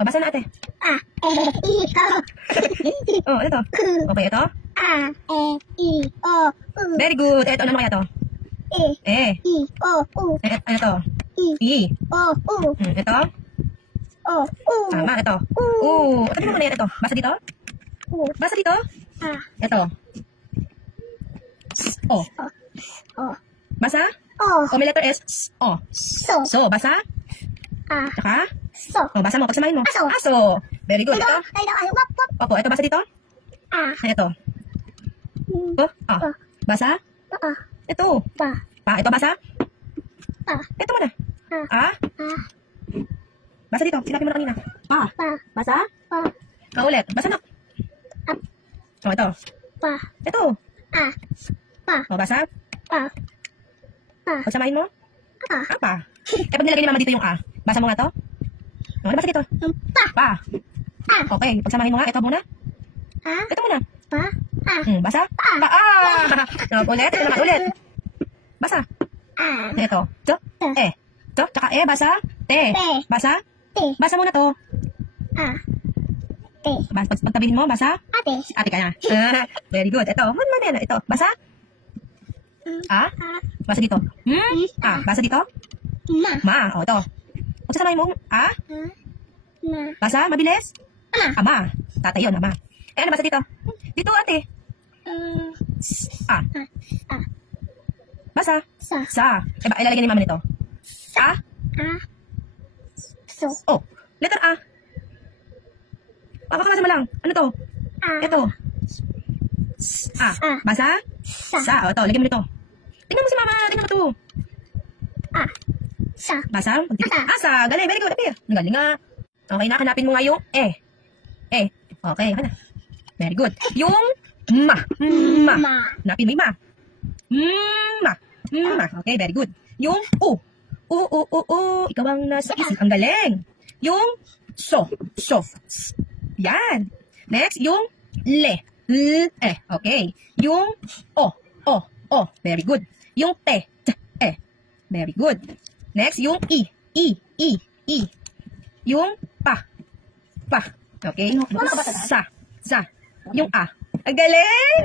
O, basa na ate. Oh, ano to? Okay, ito? Very good. Ito, ano kaya to? Ano to? Ito? Tama, ito. Ito mo na yan, ito. Basa dito? Basa dito? Ito. Basa? May letter S. So, basa? Tsaka? Basa mo. Pagsamahin mo. Aso. Very good. Ito? Opo, ito basa dito? Ito. Basa? Ito. Ito basa? Ito muna. Basa dito. Sinabi mo na kanina. Basa? Ulit. Basa na. Ito. Ito. Basa? Pagsamahin mo? Pag nilagay ni mama dito yung basa mo nga to? Ano basa dito? Okay. Pagsamahin mo nga. Ito muna. Ito muna. Basa? Ulit. Ito naman. Ulit. Basa? Ito. Tsaka basa? Basa? Basa muna to. Pagtabihin mo, basa? Ate ka na. Very good. Ito. Ito. Basa? Basa dito. Basa dito? Ito. Pagsasamahin mo, basa? Mabilis? Ama. Tatay yun, ama. Ano basa dito? Dito, ate. Basa? Ilalagay ni mama nito. Letter A. Pakakawasan mo lang. Ano to? Ito. Basa? Ito, lagyan mo nito. Tingnan mo si mama. Tingnan mo to. Basa? Asa. Galing. Very good. Appear. Ang galing nga. Okay na. Hanapin mo nga yung Okay. Very good. Yung ma. Hanapin mo yung ma. Okay. Very good. Yung u. Ikaw ang nasa isip. Ang galing. Yung so. Yan. Next, yung le. Okay. Yung o. Very good. Yung te. Very good. Next, yung i. Yung pa. Okay. Sa. Yung a. Ang galing!